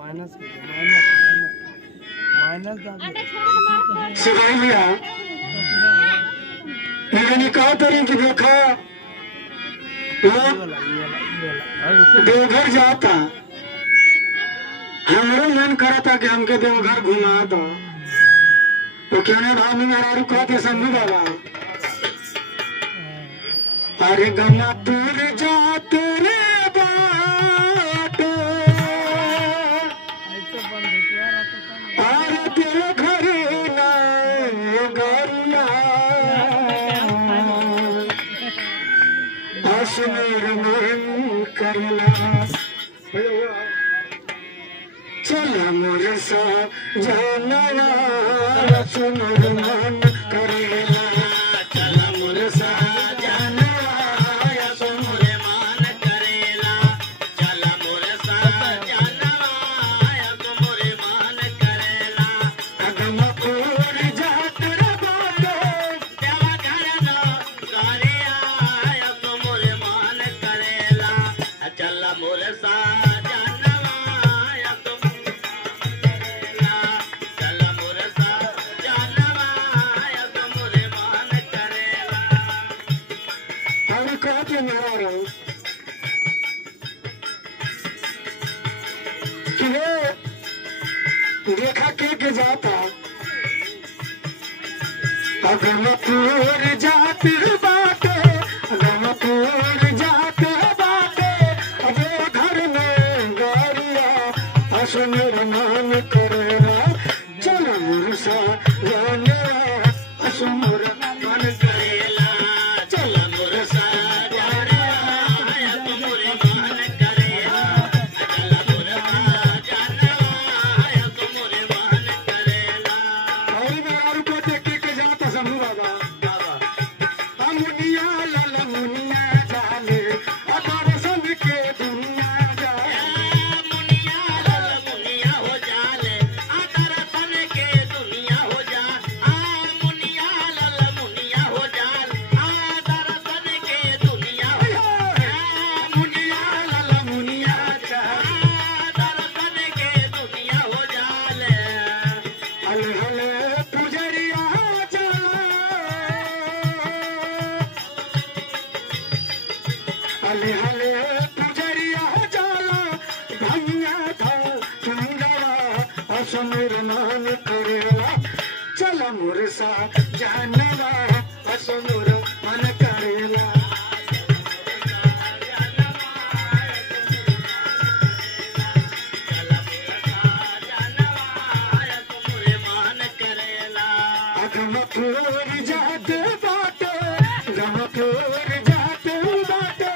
minus minus minus सिखाई लिया लेकिन कहा तरी कि देखा देवघर जाता हमारा मन करा था कि हमके देवघर घुमा दो तो कहने भाव में मेरा रुका के समझ बाबा अरे गमा दूर जा तेरे बाटो अरे तेरे घर ना गरिया असमेर मन करला चला मोर सा जानवा सुमर मन करेला चला मोर सा जानवा सुमर मन करेला चला मोर सा जानवा सुमर मन करेला अगमपुर जात रे बाटे देवा घर ना गरिया सुमर मन करेला चला मोर सा देखा के जाता अगमपुर जात बाटे अगमपुर जात बाटे अबे घर में गरिया असुर मान करेला चल मुरसा जाने असुर मन करेला चल मुरसा जाने असुर मन करेला चल मुरसा जाने असुर मन करेला और मेरा रुको देख के जाता समूह बाबा अमुनिया लाल मुनिया जाने अगर संग के दुनिया जाने मुनिया लाल मुनिया हो जाले अगर संग के दुनिया हो जा मुनिया लाल मुनिया हो जाल अगर संग के दुनिया हो जा मुनिया लाल मुनिया जा अगर संग के दुनिया हो जाले हले हले पुजरिया चला हले हले पुजरिया जाला भैया था चुंगवा असुर मान करेला चल मुरसा जानवा असुर मन करेला गमपुर जाते बाटे गमपुर जाते बाटे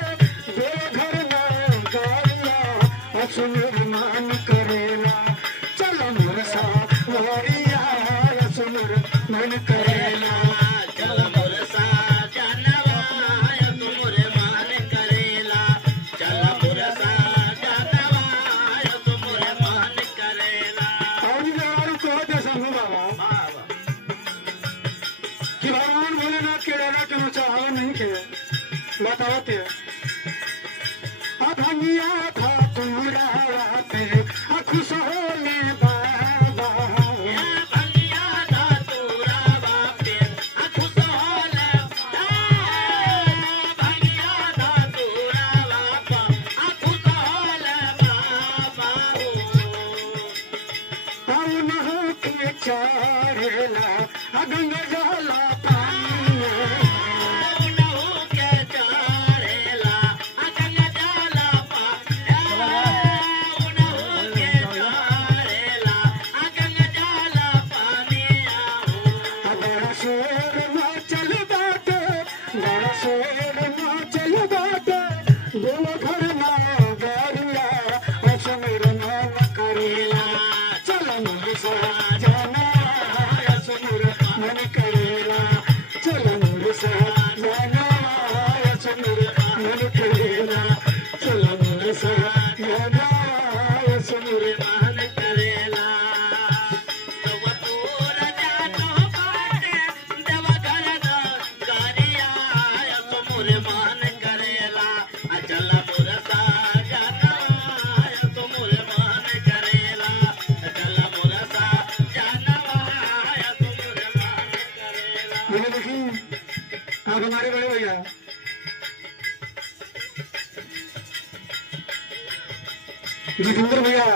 देवघर ना गरिया असुर मान करेला चल मुरसा गरिया असुर मन करेला चल मुरसा जानवा असुर मान करेला चल मुरसा जानवा असुर मान करेला और यार को दे समूह बाबा कि भगवान भोलेनाथ के डाला क्यों चाहा नहीं के बताते अधनिया था पूरा पे खुश होने बाबा अधनिया था पूरा पे खुश होने अधनिया था पूरा पे खुश होने बाबा कौन हो के चारेला गंगा जला के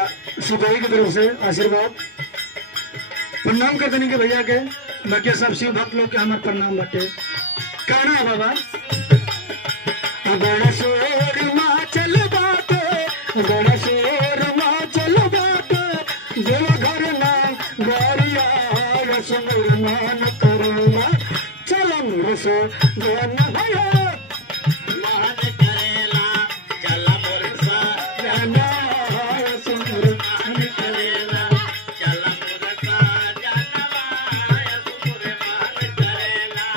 सिपाही की तरफ से आशीर्वाद प्रणाम कर देने के भैया के बाकी सब शिव भक्त लोग के हमारे प्रणाम बाटे कहना है बाबा गणेश्वर माँ चल बाटे गणेश्वर माँ चल बाटे देवघर नाम गारिया रसमुर मान करुणा चलम रस गन भैया मान करेला चल मुरसा गना रसमुर मान करेला चल मुरसा जनवाय सुर मान करेला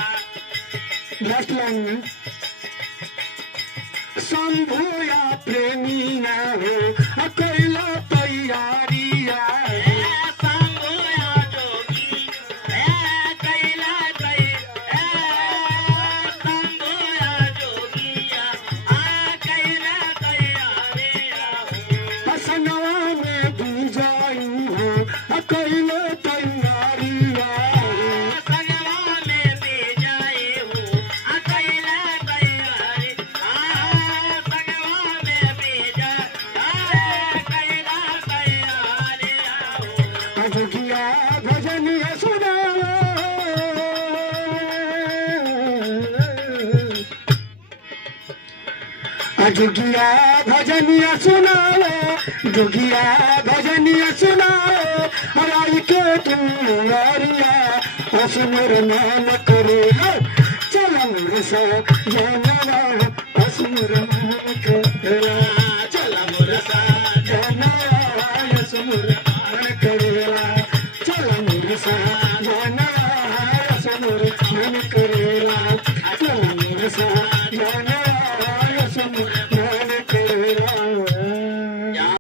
लास्ट लाइन में शंभुया प्रेमी न हो अकेला तैयारिया संगोया जोगी कैला संगोया जोगिया कैला तैयारिया असनवा में भी जाई हो अकेला तैयारिया संगवा में भी जाए हो कैला तैयारी संगवा में भी जाए कैला तैयारिया अजगिया भजनिया सुनाओ अजगिया भजनिया सुनाओ जोगिया भजनिया सुनाओ हराई के तुम वारिया असुर नाम करो चलम रसा जानवा असुर नाम करो चल मुरसा जानवा असुर नाम करो चलम रसा जानवा असुर नाम करो